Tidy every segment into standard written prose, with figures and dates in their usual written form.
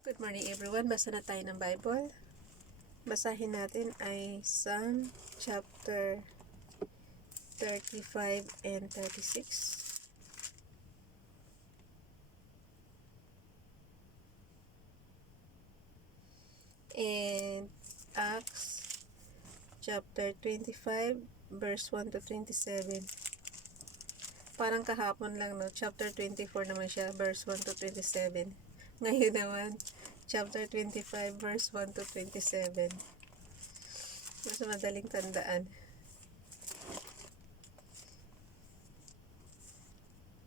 Good morning everyone. Basa na tayo ng Bible. Basahin natin ay Psalm chapter 35 and 36. And Acts chapter 25 verse 1 to 27. Parang kahapon lang, no? Chapter 24 naman siya, verse 1 to 27. Ngayon naman, chapter 25 verse 1 to 27. Mas madaling tandaan.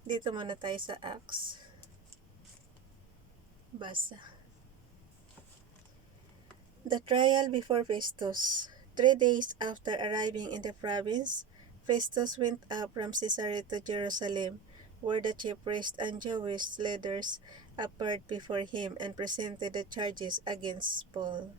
Dito muna tayo sa Acts. Basa. The trial before Festus. 3 days after arriving in the province, Festus went up from Caesarea to Jerusalem, where the chief priests and Jewish leaders appeared before him and presented the charges against Paul.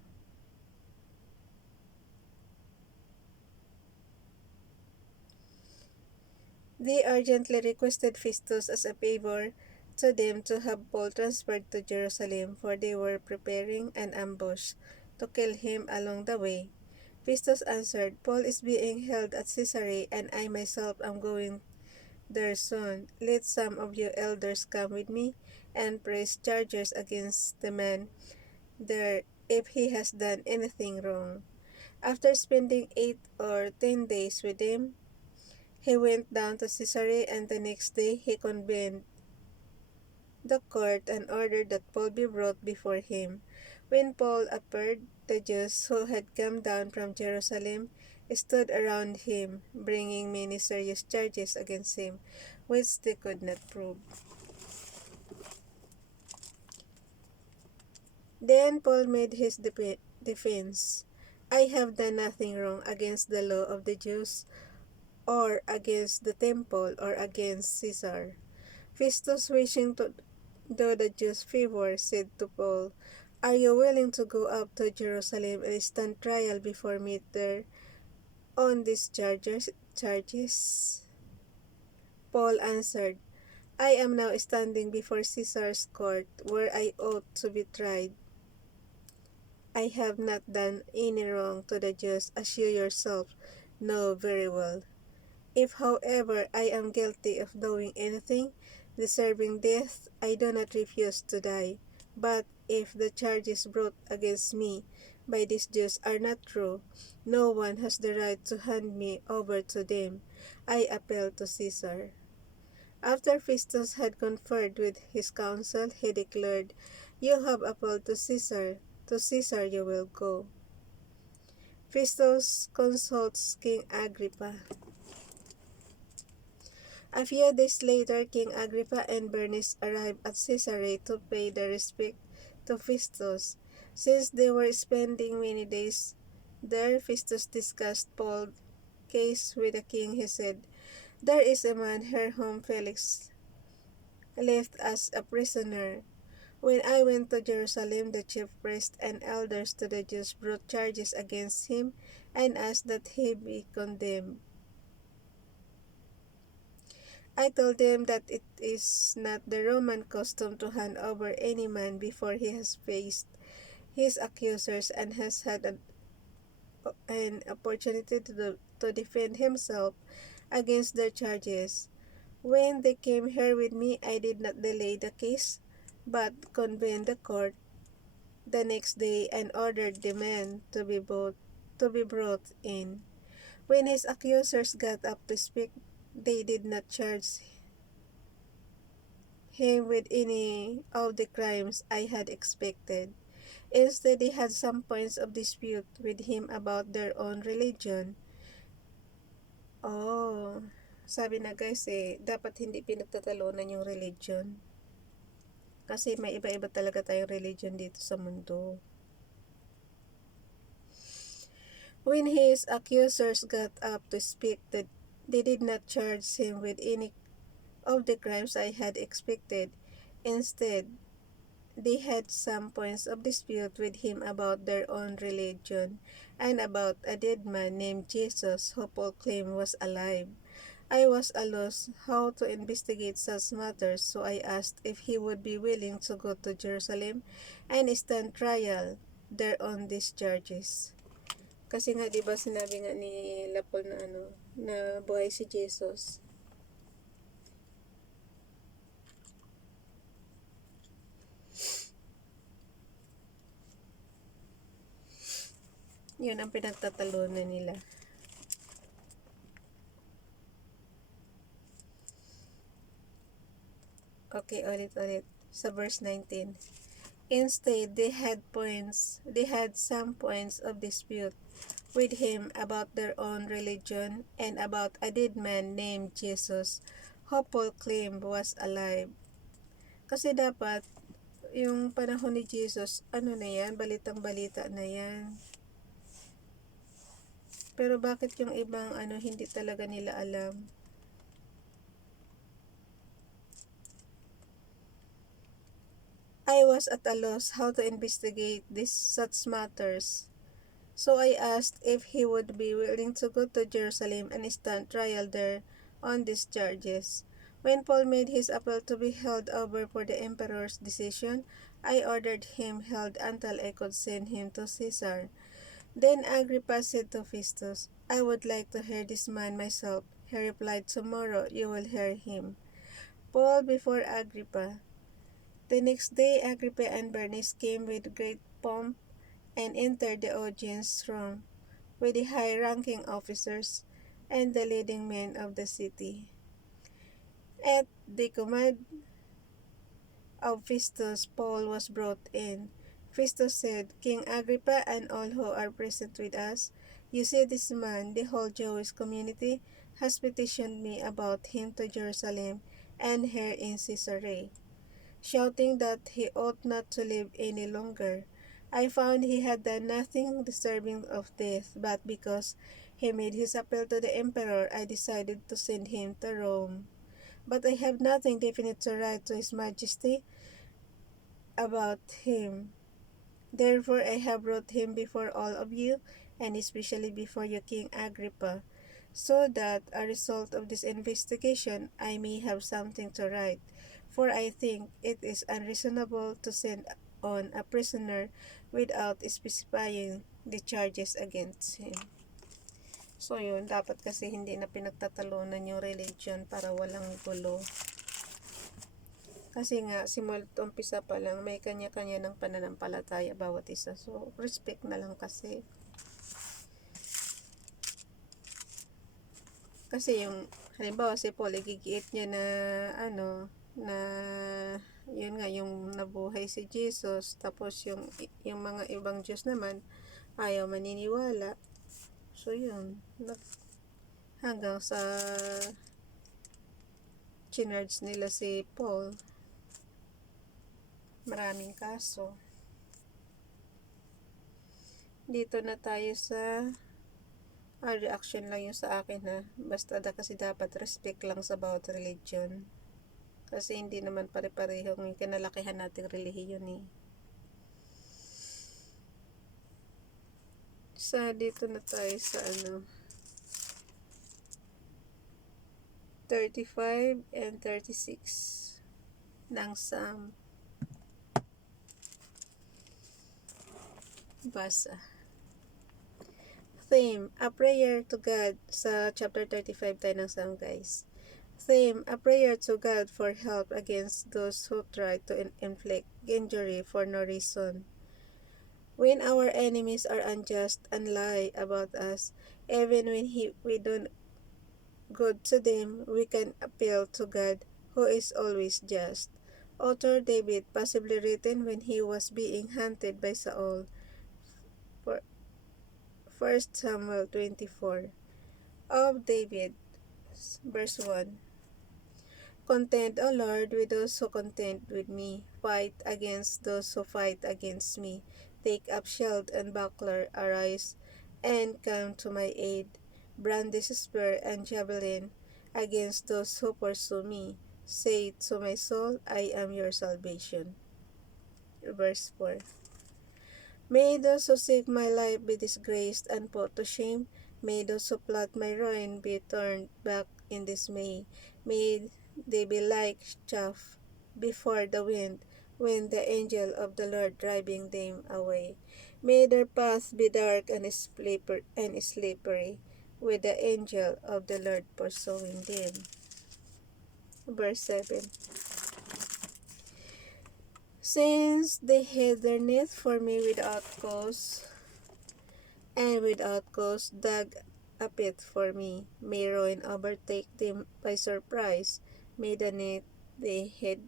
They urgently requested Festus as a favor to them to have Paul transferred to Jerusalem, for they were preparing an ambush to kill him along the way. Festus answered, Paul is being held at Caesarea, and I myself am going there soon. Let some of you elders come with me and press charges against the man there if he has done anything wrong. After spending 8 or 10 days with him, he went down to Caesarea, and the next day he convened the court and ordered that Paul be brought before him. When Paul appeared, the Jews who had come down from Jerusalem stood around him, bringing many serious charges against him, which they could not prove. Then Paul made his defense. I have done nothing wrong against the law of the Jews, or against the temple, or against Caesar. Festus, wishing to do the Jews favor, said to Paul, Are you willing to go up to Jerusalem and stand trial before me there on these charges? Paul answered, I am now standing before Caesar's court, where I ought to be tried. I have not done any wrong to the Jews, as you yourself know very well. If, however, I am guilty of doing anything deserving death, I do not refuse to die. But if the charges brought against me by these Jews are not true, no one has the right to hand me over to them. I appeal to Caesar. After Festus had conferred with his council, he declared, You have appealed to Caesar. To Caesar you will go. Festus consults King Agrippa. A few days later, King Agrippa and Bernice arrived at Caesarea to pay their respect to Festus. Since they were spending many days there, Festus discussed Paul's case with the king. He said, There is a man here whom Felix left as a prisoner. When I went to Jerusalem, the chief priests and elders to the Jews brought charges against him and asked that he be condemned. I told them that it is not the Roman custom to hand over any man before he has faced his accusers and has had an opportunity to defend himself against their charges. When they came here with me, I did not delay the case, but convened the court the next day and ordered the man to be brought in. When his accusers got up to speak, they did not charge him with any of the crimes I had expected. Instead, they had some points of dispute with him about their own religion. Oh, sabi na guys dapat hindi pinagtatalunan yung religion. Kasi may iba-iba talaga tayong religion dito sa mundo. When his accusers got up to speak, they did not charge him with any of the crimes I had expected. Instead, they had some points of dispute with him about their own religion and about a dead man named Jesus who Paul claimed was alive. I was at a loss how to investigate such matters, so I asked if he would be willing to go to Jerusalem and stand trial there on these charges. Kasi nga 'di ba sinabi nga ni Lapol na na buhay si Jesus. Yun ang pinagtatalunan nila. Okay, ulit-ulit. Sa verse 19. Instead, they had some points of dispute with him about their own religion and about a dead man named Jesus, who Paul claimed was alive. Kasi dapat, yung panahon ni Jesus, ano na yan, balitang-balita na yan. Pero bakit yung ibang hindi talaga nila alam? I was at a loss how to investigate such matters. So I asked if he would be willing to go to Jerusalem and stand trial there on these charges. When Paul made his appeal to be held over for the emperor's decision, I ordered him held until I could send him to Caesar. Then Agrippa said to Festus, I would like to hear this man myself. He replied, tomorrow you will hear him. Paul before Agrippa. The next day Agrippa and Bernice came with great pomp and entered the audience room with the high-ranking officers and the leading men of the city. At the command of Festus, Paul was brought in. Festus said, King Agrippa and all who are present with us, you see this man, the whole Jewish community, has petitioned me about him to Jerusalem and here in Caesarea, shouting that he ought not to live any longer. I found he had done nothing deserving of death, but because he made his appeal to the emperor, I decided to send him to Rome. But I have nothing definite to write to his majesty about him. Therefore I have brought him before all of you, and especially before you, King Agrippa, so that as a result of this investigation I may have something to write. For I think it is unreasonable to send on a prisoner without specifying the charges against him. So yun, dapat kasi hindi na pinagtatalunan yung religion para walang gulo. Kasi nga, simula umpisa pa lang, may kanya-kanya ng pananampalataya bawat isa. So, respect na lang kasi. Kasi yung, halimbawa si Paul, igigiit niya na, na, yun nga, yung nabuhay si Jesus. Tapos yung mga ibang Diyos naman, ayaw maniniwala. So, yun. Hanggang sa chinarge nila si Paul. Maraming kaso. Dito na tayo sa reaction lang yung sa akin ha. Basta kasi dapat respect lang sa bawat religion. Kasi hindi naman pare-parehong yung kinalakihan nating relihiyon eh. Dito na tayo sa 35 and 36 ng Psalm. Basa. Theme, a prayer to God. Sa chapter 35 tayo ng Psalm, guys. Theme, a prayer to God for help against those who try to inflict injury for no reason. When our enemies are unjust and lie about us, even when we do good to them, we can appeal to God, who is always just. Author David, possibly written when he was being hunted by Saul. 1 Samuel 24. Of David, verse 1. Contend, O Lord, with those who contend with me. Fight against those who fight against me. Take up shield and buckler, arise, and come to my aid. Brandish spear and javelin against those who pursue me. Say to my soul, I am your salvation. Verse 4. May those who seek my life be disgraced and put to shame. May those who plot my ruin be turned back in dismay. May they be like chaff before the wind, when the angel of the Lord driving them away. May their path be dark and slippery, with the angel of the Lord pursuing them. Verse 7. Since they hid their net for me without cause, and without cause dug a pit for me, may ruin overtake them by surprise. May the net they hid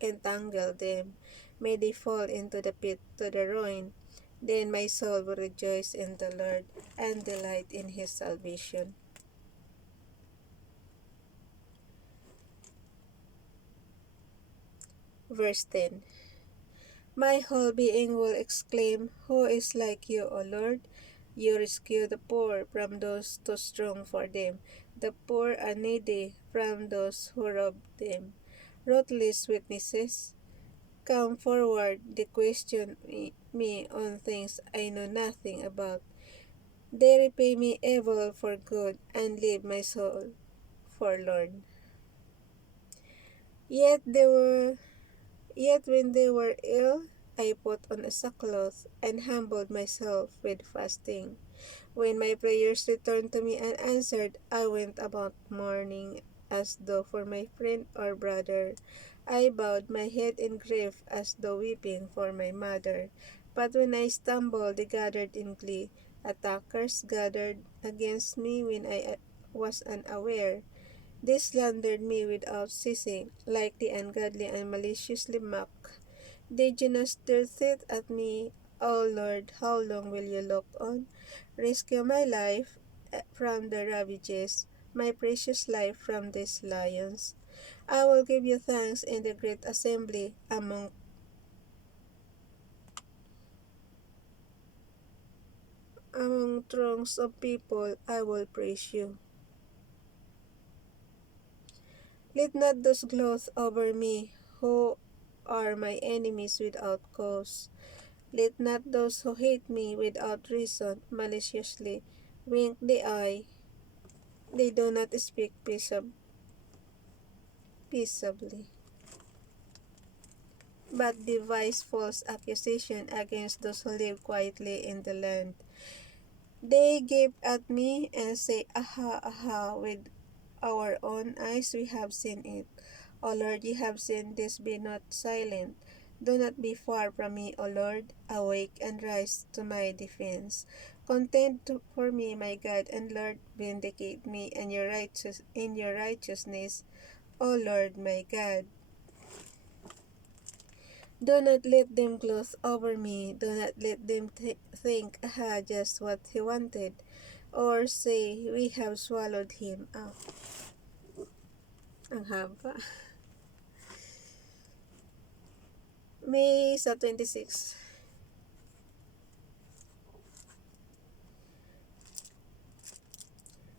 entangle them. May they fall into the pit to the ruin. Then my soul will rejoice in the Lord and delight in his salvation. Verse 10. My whole being will exclaim, who is like you, O Lord? You rescue the poor from those too strong for them, the poor and needy from those who rob them. Ruthless witnesses, come forward, they question me on things I know nothing about. They repay me evil for good and leave my soul forlorn. Yet they were Yet when they were ill, I put on a sackcloth and humbled myself with fasting. When my prayers returned to me unanswered, I went about mourning as though for my friend or brother. I bowed my head in grief as though weeping for my mother. But when I stumbled, they gathered in glee. Attackers gathered against me when I was unaware. They slandered me without ceasing, like the ungodly and maliciously mock. They gnashed their teeth at me. O Lord, how long will you look on? Rescue my life from the ravages, my precious life from these lions. I will give you thanks in the great assembly among throngs of people. I will praise you. Let not those gloat over me who are my enemies without cause. Let not those who hate me without reason maliciously wink the eye. They do not speak peaceably, but devise false accusation against those who live quietly in the land. They gape at me and say, aha, aha, with our own eyes we have seen it. O Lord, you have seen this, be not silent. Do not be far from me, O Lord. Awake and rise to my defense. For me, my God and Lord, vindicate me and in your righteousness, O Lord, my God. Do not let them gloss over me. Do not let them think, aha, just what he wanted, or say, we have swallowed him up. Ang haba. May sa 26.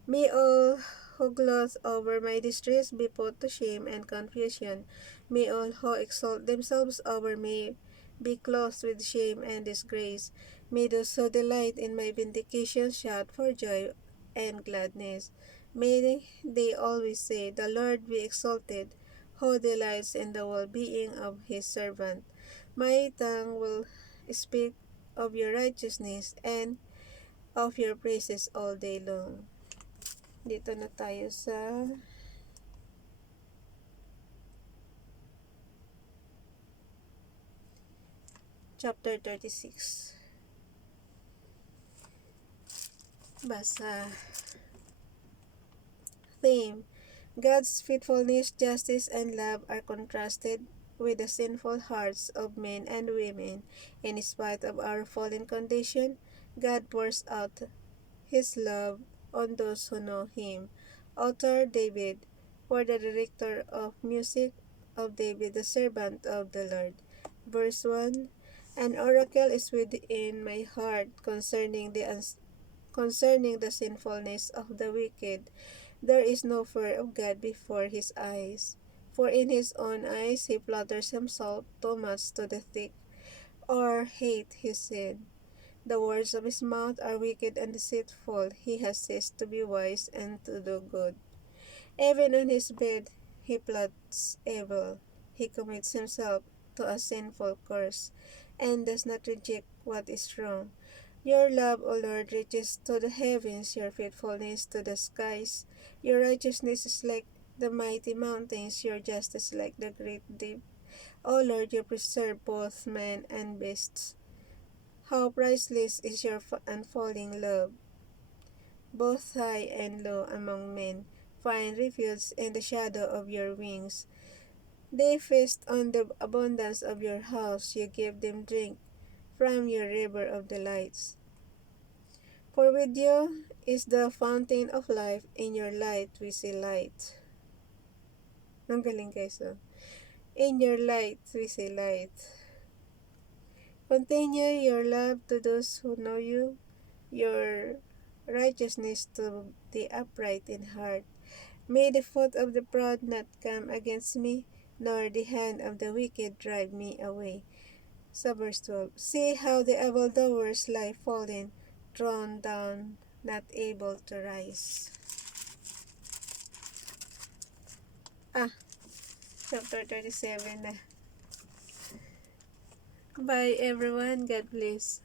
May all who gloss over my distress be put to shame and confusion. May all who exalt themselves over me be clothed with shame and disgrace. May those who delight in my vindication shout for joy and gladness. May they always say, the Lord be exalted, who delights in the well-being of his servant. My tongue will speak of your righteousness and of your praises all day long. Dito na tayo sa chapter 36. Basa. Theme: God's faithfulness, justice, and love are contrasted with the sinful hearts of men and women. In spite of our fallen condition, God pours out his love on those who know him. Author David, for the director of music of David, the servant of the Lord. Verse 1. An oracle is within my heart concerning the sinfulness of the wicked. There is no fear of God before his eyes. For in his own eyes he flatters himself too much to the thick, or hate his sin. The words of his mouth are wicked and deceitful. He has ceased to be wise and to do good. Even on his bed, he plots evil. He commits himself to a sinful course and does not reject what is wrong. Your love, O Lord, reaches to the heavens, your faithfulness to the skies. Your righteousness is like the mighty mountains, your justice like the great deep. O Lord, you preserve both men and beasts. How priceless is your unfolding love! Both high and low among men find refuge in the shadow of your wings. They feast on the abundance of your house. You give them drink from your river of delights. For with you is the fountain of life. In your light we see light. Ang galing guys, oh. In your light we see light. Continue your love to those who know you, your righteousness to the upright in heart. May the foot of the proud not come against me, nor the hand of the wicked drive me away. Sa verse 12, see how the evildoers lie fallen, thrown down, not able to rise. Chapter 37 na. Bye everyone. God bless.